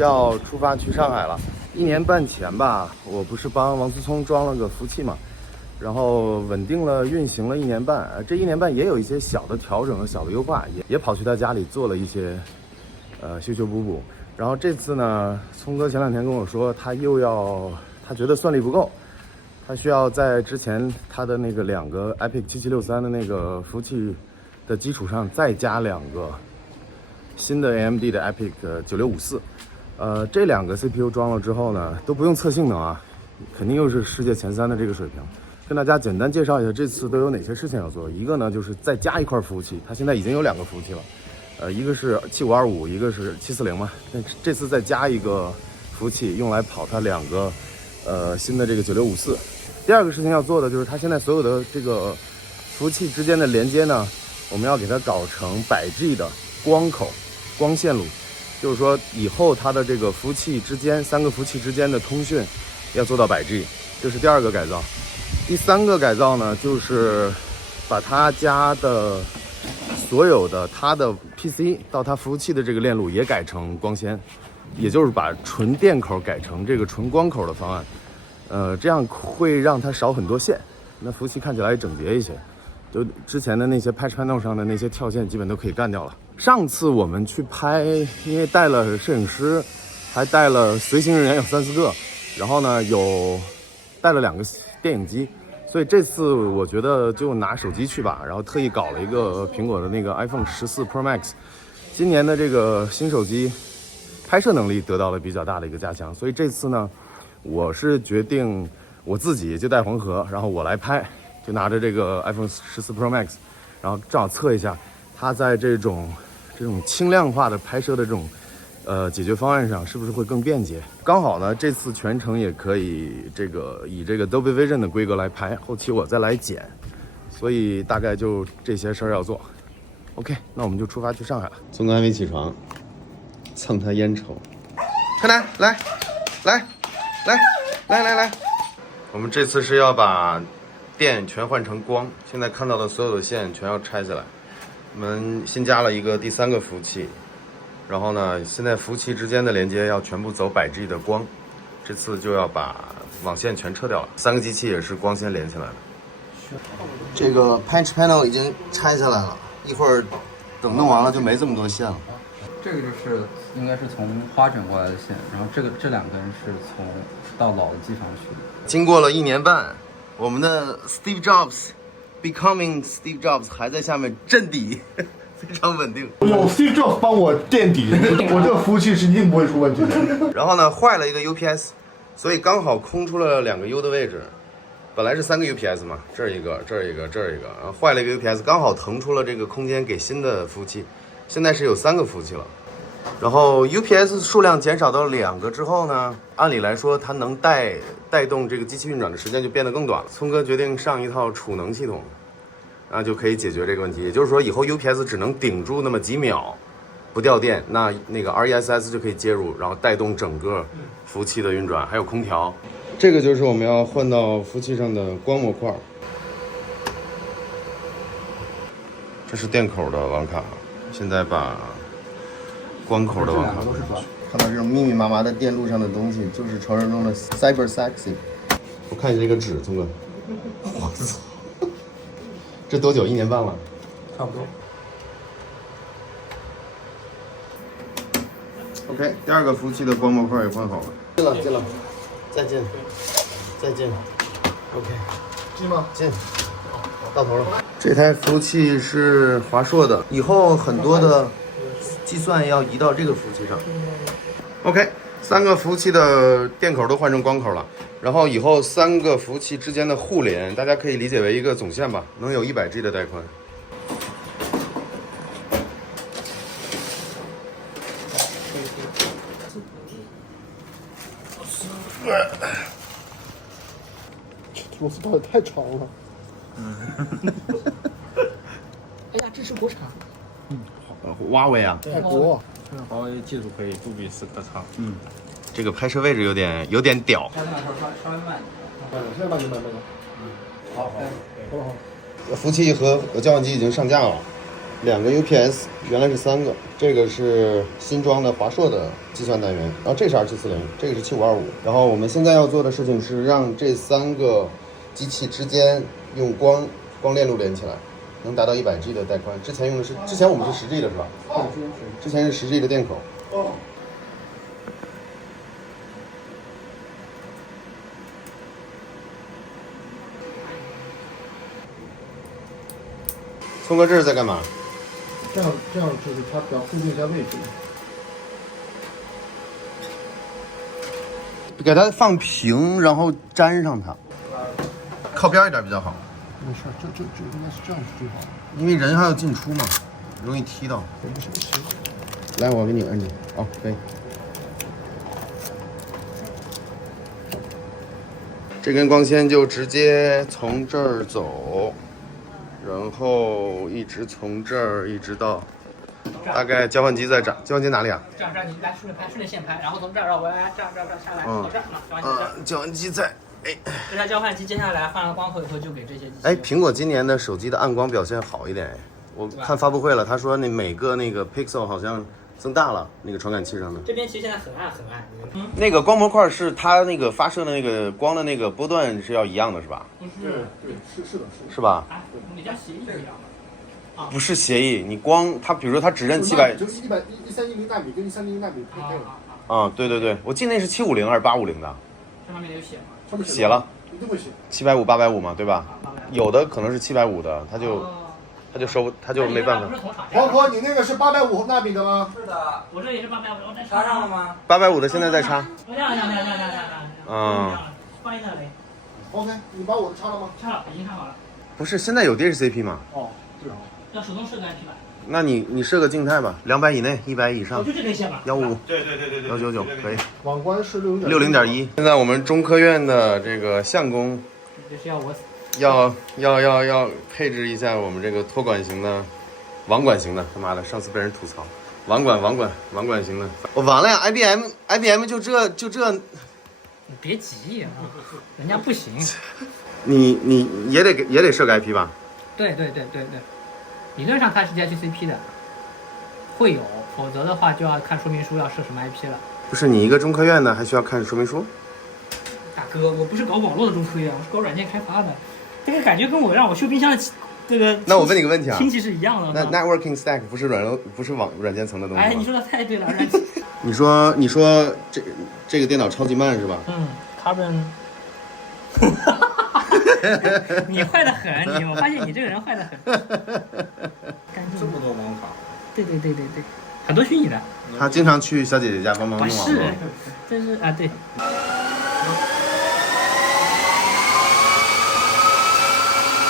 要出发去上海了。1年半前吧，我不是帮王思聪装了个服务器嘛，然后稳定了运行了1年半。这1年半也有一些小的调整和小的优化，也跑去他家里做了一些修修补补。然后这次呢，聪哥前2天跟我说，他觉得算力不够，他需要在之前他的那个2个 Epic 7763的那个服务器的基础上再加2个新的 AMD 的 Epic 9654。这2个 CPU 装了之后呢，都不用测性能啊，肯定又是世界前3的这个水平。跟大家简单介绍一下这次都有哪些事情要做。一个呢就是再加一块服务器，它现在已经有2个服务器了，一个是7525，一个是740嘛。这次再加一个服务器，用来跑它2个新的这个9654。第2个事情要做的就是它现在所有的这个服务器之间的连接呢，我们要给它搞成100G 的光口光线路。就是说，以后它的这个服务器之间3个服务器之间的通讯要做到100G，这是第2个改造。第3个改造呢，就是把他家的所有的他的 PC 到他服务器的这个链路也改成光纤，也就是把纯电口改成这个纯光口的方案。这样会让它少很多线，那服务器看起来也整洁一些。就之前的那些 patch panel 上的那些跳线基本都可以干掉了。上次我们去拍，因为带了摄影师，还带了随行人员有3、4个，然后呢带了2个电影机，所以这次我觉得就拿手机去吧，然后特意搞了一个苹果的那个 iPhone 14 Pro Max。今年的这个新手机拍摄能力得到了比较大的一个加强，所以这次呢，我是决定我自己就带黄河，然后我来拍。就拿着这个 iPhone 14 Pro Max， 然后正好测一下它在这种轻量化的拍摄的这种解决方案上是不是会更便捷。刚好呢，这次全程也可以以这个 Dolby Vision 的规格来拍，后期我再来剪，所以大概就这些事儿要做。OK， 那我们就出发去上海了。聪哥还没起床，蹭他烟抽。柯南，来，我们这次是要把电全换成光，现在看到的所有的线全要拆下来。我们新加了一个第3个服务器，然后呢，现在服务器之间的连接要全部走100G 的光，这次就要把网线全撤掉了。3个机器也是光纤连起来的。这个 patch panel 已经拆下来了，一会儿等弄完了就没这么多线了。这个就是应该是从花卷过来的线，然后这2根是到老的机房去的。经过了1年半。我们的 Steve Jobs becoming Steve Jobs 还在下面镇底，非常稳定。有 Steve Jobs 帮我垫底，我这个服务器是一定不会出问题的。然后呢，坏了一个 UPS， 所以刚好空出了2个 U 的位置。本来是3个 UPS 嘛，这儿一个，然后坏了一个 UPS， 刚好腾出了这个空间给新的服务器。现在是有3个服务器了。然后 UPS 数量减少到2个之后呢，按理来说它能带动这个机器运转的时间就变得更短了。聪哥决定上一套储能系统，那就可以解决这个问题。也就是说，以后 UPS 只能顶住那么几秒不掉电，那个 RESS 就可以介入，然后带动整个服务器的运转，还有空调。这个就是我们要换到服务器上的光模块。这是电口的网卡，现在把光口的网卡都是转。看到这种密密麻麻的电路上的东西，就是传说中的 cyber sexy。我看一下这个纸，聪哥，我操，这多久？1年半了？差不多。OK， 第2个服务器的光模块也换好了。进了，再进。OK， 进吗？进。到头了。这台服务器是华硕的，以后很多的计算要移到这个服务器上。OK， 3个服务器的电口都换成光口了，然后以后3个服务器之间的互联，大家可以理解为一个总线吧，能有100G 的带宽。螺丝刀也太长了。哎呀，这是国产。华为啊，泰国。华为技术可以，杜比斯科长。这个拍摄位置有点屌。它那个稍微慢。现在帮你买那个。好。服务器和交换机已经上架了， 2个 UPS， 原来是3个。这个是新装的华硕的计算单元，然后这是2740，这个是7525。然后我们现在要做的事情是让这3个机器之间用光链路连起来，能达到100G 的带宽。之前我们是10G 的是吧？之前是10G 的电口。聪哥，这是在干嘛？这样就是它比较固定一下位置。给它放平，然后粘上它，靠边一点比较好。没事，这应该是这样是最好的。因为人还要进出嘛，容易踢到。来，我给你摁住。哦，可以。这根光纤就直接从这儿走，然后一直从这儿一直到，大概交换机在这儿。交换机哪里啊？这样你来顺着线拍，然后从这儿绕过来，这样下来到这儿了。交换机在。哎，这台交换机接下来换了光口以后就给这些机器。哎，苹果今年的手机的暗光表现好一点哎，我看发布会了，他说那每个那个 pixel 好像增大了，那个传感器上的。这边其实现在很暗。那个光模块是它那个发射的那个光的那个波段是要一样的，是吧？不是，对，是的，是吧？哎，你家协议不一样的。不是协议，你光它，比如说它只认700，就是1310纳米跟1300纳米配了。啊，对，我记得那是750还是850的？这上面有写吗？上面写了，一定会写。750、850嘛，对吧？有的可能是750的，他就没办法。黄河，你那个是850纳米的吗？是的，我这也是850，我这插上了吗？850的现在在插。这样。放在那里。OK，你把我的插了吗？插了，已经插好了。不是，现在有 DHCP 吗？哦，对啊。要手动设个 IP 吧？那你设个静态吧，200以内，100以上。就这根线吧。15。对。199可以。网关是60.1。现在我们中科院的这个相公，就是要我死。要配置一下我们这个托管型的，网管型的。他妈的，上次被人吐槽，网管型的。我完了呀 ，IBM 就这。你别急啊，人家不行。你也得设个 IP 吧？对，理论上它是 DHCP 的，会有，否则的话就要看说明书要设什么 IP 了。不是你一个中科院的还需要看说明书？大哥，我不是搞网络的中科院，我是搞软件开发的，这个感觉跟让我修冰箱的这个。那我问你个问题啊，亲戚是一样的。那 networking stack 不是软件层的东西吗？哎，你说的太对了，软件。你说这个电脑超级慢是吧？Carbon。你坏得很，我发现你这个人坏得很。这么多网卡。对，很多虚拟的。他经常去小姐姐家帮忙弄网络。这是啊，对。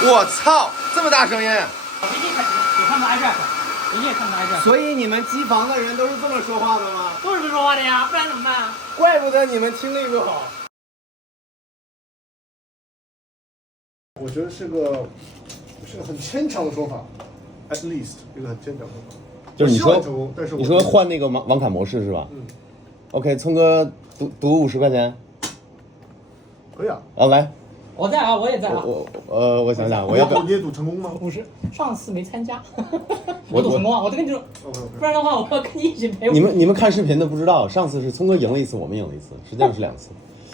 我操，这么大声音！一定看到 iDrive， 一定看到 iDrive。所以你们机房的人都是这么说话的吗？都是这么说话的呀，不然怎么办？怪不得你们听力不好。我觉得是个很牵强的说法 ，at least 一个很牵强的说法。就是你说换那个网卡模式是吧？OK， 聪哥赌50块钱。可以啊。来。我在啊，我也在啊。我想想，我要不要？你也赌成功吗？50，上次没参加。我赌成功啊！我都跟你说，不然的话我要跟你一起赔。你们看视频的不知道，上次是聪哥赢了一次，我们赢了一次，实际上是2次。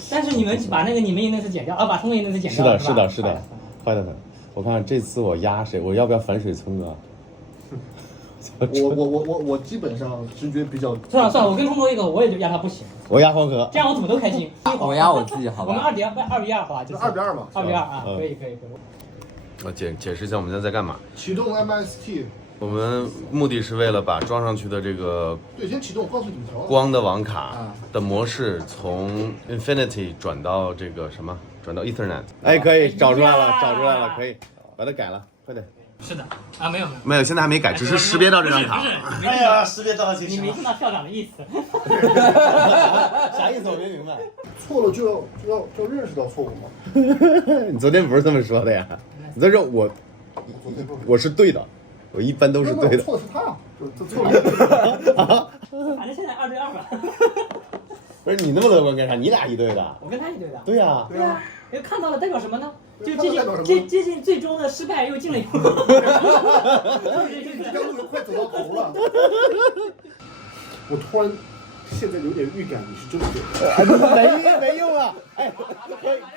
但是你们把那个你们赢那次减掉，把聪哥赢那次减掉。是的。坏的很。我看这次我压谁？我要不要反水聪哥？我基本上直觉比较。算了，我跟聪哥一个，我也就压他不行。我压黄河，这样我怎么都开心。我压我自己好吧。我们2:2，好吧，就是2:2嘛。2:2啊，可以。我解释一下我们现在在干嘛。启动 MST。我们目的是为了把装上去的这个先启动光速顶桥光的网卡的模式从 Infinity 转到这个什么，转到 Ethernet。哎，可以找出来了，可以把它改了，快点。是的啊，没有，现在还没改，只是识别到这张卡。哎呀，识别到了，你没听到校长的意思。啥意思？我没明白。错了就要认识到错误吗？你昨天不是这么说的呀？你在这我是对的。我一般都是对的。错的是他，错了。反正现在2:2吧。不是你那么乐观干啥？你俩一队的。我跟他一队的。对呀。因为看到了代表什么呢？就它代表什么？接近最终的失败又进了一步。这条路快走到头了。我突然现在有点预感，你是真的对。没用啊！哎，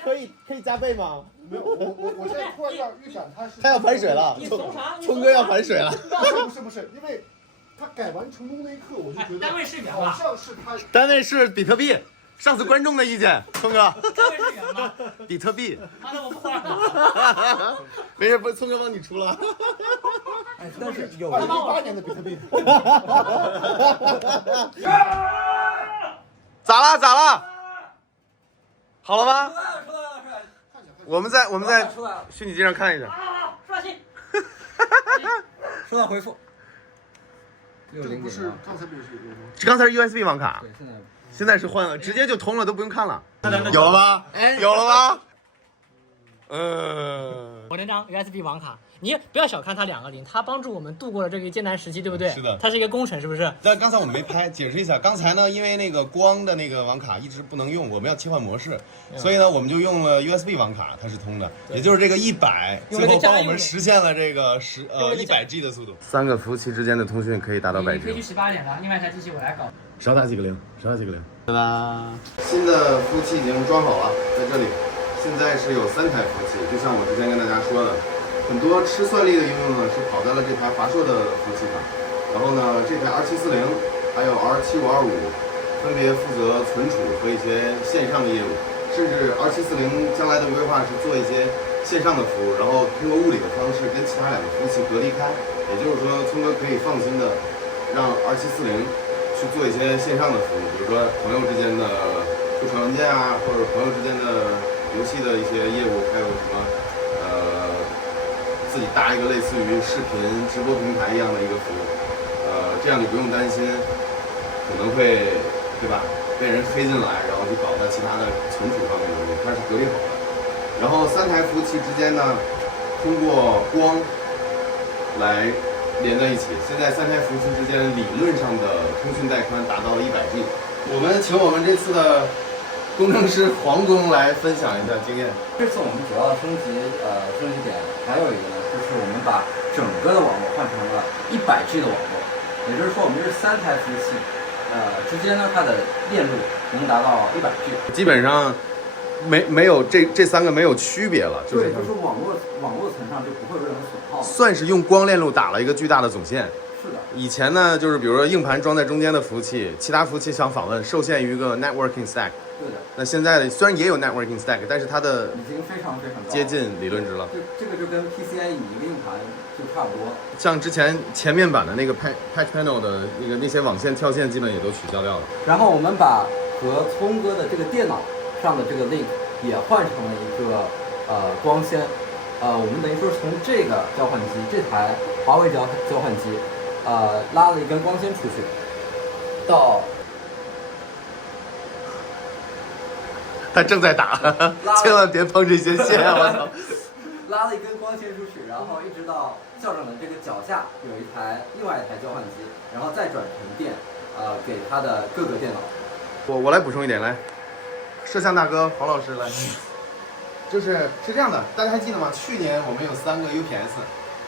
可以加倍吗？没有，我现在突然有点预感，他要反水了，你怂啥？聪哥要反水了。不是，因为他改完成功那一刻，我就觉得单位是元好吧？像是他。单位是比特币，上次观众的意见，聪哥。单位是元吗？比特币。妈的，我不换了。没事，不，聪哥帮你出了。哎，但是有2018年的比特币。咋了？好了吗？我们在虚拟机上看一下。说心。收到回复。这个不是刚才不是有吗？刚才是 USB 网卡，对，现在是换了，直接就通了，都不用看了。有了吧？有了吧？我那张 USB 网卡，你不要小看它2个0，它帮助我们度过了这个艰难时期，对不对？是的它是一个工程，是不是？但刚才我们没拍，解释一下。刚才呢，因为那个光的那个网卡一直不能用，我们要切换模式，所以呢，我们就用了 USB 网卡，它是通的，也就是这个100，最后帮我们实现了这个100G 的速度。3个服务器之间的通讯可以达到100G。你可以去18点的，另外一台机器我来搞。少打几个零。哒哒！新的服务器已经装好了，在这里。现在是有3台服务器，就像我之前跟大家说的，很多吃算力的应用呢是跑在了这台华硕的服务器上。然后呢，这台2740还有 R7525分别负责存储和一些线上的业务，甚至 R740将来的规划是做一些线上的服务，然后通过物理的方式跟其他2个服务器隔离开。也就是说，聪哥可以放心的让 R740去做一些线上的服务，比如说朋友之间的互传文件啊，或者朋友之间的游戏的一些业务，还有什么自己搭一个类似于视频直播平台一样的一个服务，这样你不用担心可能会对吧被人黑进来，然后去搞它其他的存储方面的东西，它是隔离好的。然后3台服务器之间呢，通过光来连在一起。现在3台服务器之间理论上的通讯带宽达到了100G。我们请我们这次的工程师黄工来分享一下经验。这次我们主要升级点还有一个呢，就是我们把整个的网络换成了100G 的网络，也就是说我们这3台服务器之间呢，它的链路能达到100G，基本上没有这3个没有区别了，就是网络层上就不会有任何损耗，算是用光链路打了一个巨大的总线。是的。以前呢，就是比如说硬盘装在中间的服务器，其他服务器想访问受限于一个 networking stack。对的。那现在虽然也有 networking stack， 但是它的已经非常高，接近理论值了。这个就跟 PCIe 一个硬盘就差不多。像之前前面版的那个 patch panel 的那些网线跳线基本也都取消掉了。然后我们把和聪哥的这个电脑上的这个 link 也换成了一个光纤，我们等于说从这个交换机这台华为交换机，拉了一根光纤出去，到他正在打，千万别碰这些线，我操！拉了一根光纤出去，然后一直到校长的这个脚下有另外一台交换机，然后再转成电，给他的各个电脑。我来补充一点，来，摄像大哥黄老师来，是这样的，大家还记得吗？去年我们有3个 UPS，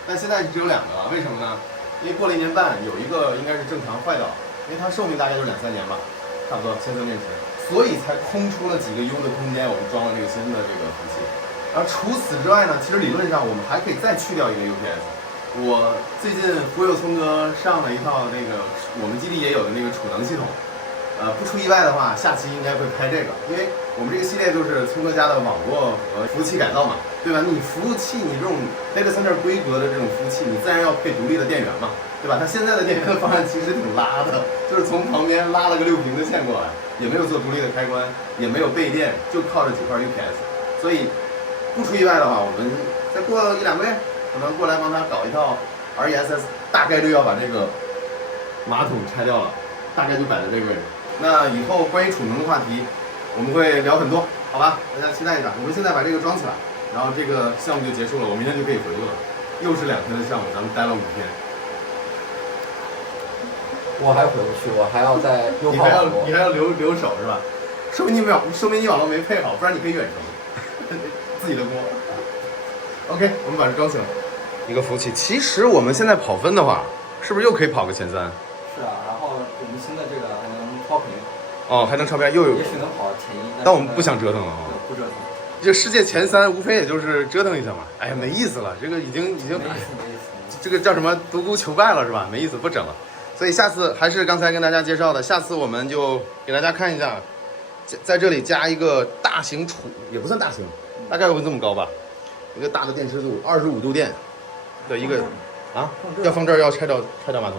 但现在只有2个了，为什么呢？因为过了1年半，有一个应该是正常坏掉了，因为它寿命大概就是2-3年吧，差不多千色面值，所以才空出了几个 U 的空间，我们装了这个新的这个服务器。然后除此之外呢，其实理论上我们还可以再去掉一个 UPS。我最近忽悠聪哥上了一套那个我们基地也有的那个储能系统。不出意外的话，下期应该会拍这个，因为我们这个系列就是聪哥家的网络和服务器改造嘛，对吧？你服务器，你这种 data center 规格的这种服务器，你自然要配独立的电源嘛，对吧？它现在的电源的方案其实挺拉的，就是从旁边拉了个6平的线过来，也没有做独立的开关，也没有备电，就靠着几块 UPS。所以不出意外的话，我们再过1-2个月，可能过来帮他搞一套 RESS， 大概率要把这个马桶拆掉了，大概就摆在这个位置。那以后关于储能的话题，我们会聊很多，好吧？大家期待一下。我们现在把这个装起来，然后这个项目就结束了，我明天就可以回去了。又是2天的项目，咱们待了5天。我还回不去，我还要再优化网络。你还要留手是吧？说明你网络没配好，不然你可以远程，自己的锅。OK，我们把这高兴了。一个服务器，其实我们现在跑分的话，是不是又可以跑个前3？是啊，然后我们新的这个还能超频，哦，还能超标，又有也。许能跑前1，但我们不想折腾了啊、不折腾，这世界前3，无非也就是折腾一下嘛。哎呀，没意思了，这个已经没意思，没意思。这个叫什么独孤求败了是吧？没意思，不整了。所以下次还是刚才跟大家介绍的，下次我们就给大家看一下，在这里加一个大型也不算大型，大概有这么高吧，一个大的电池组，25度电的一个啊，要放这儿要拆掉马桶。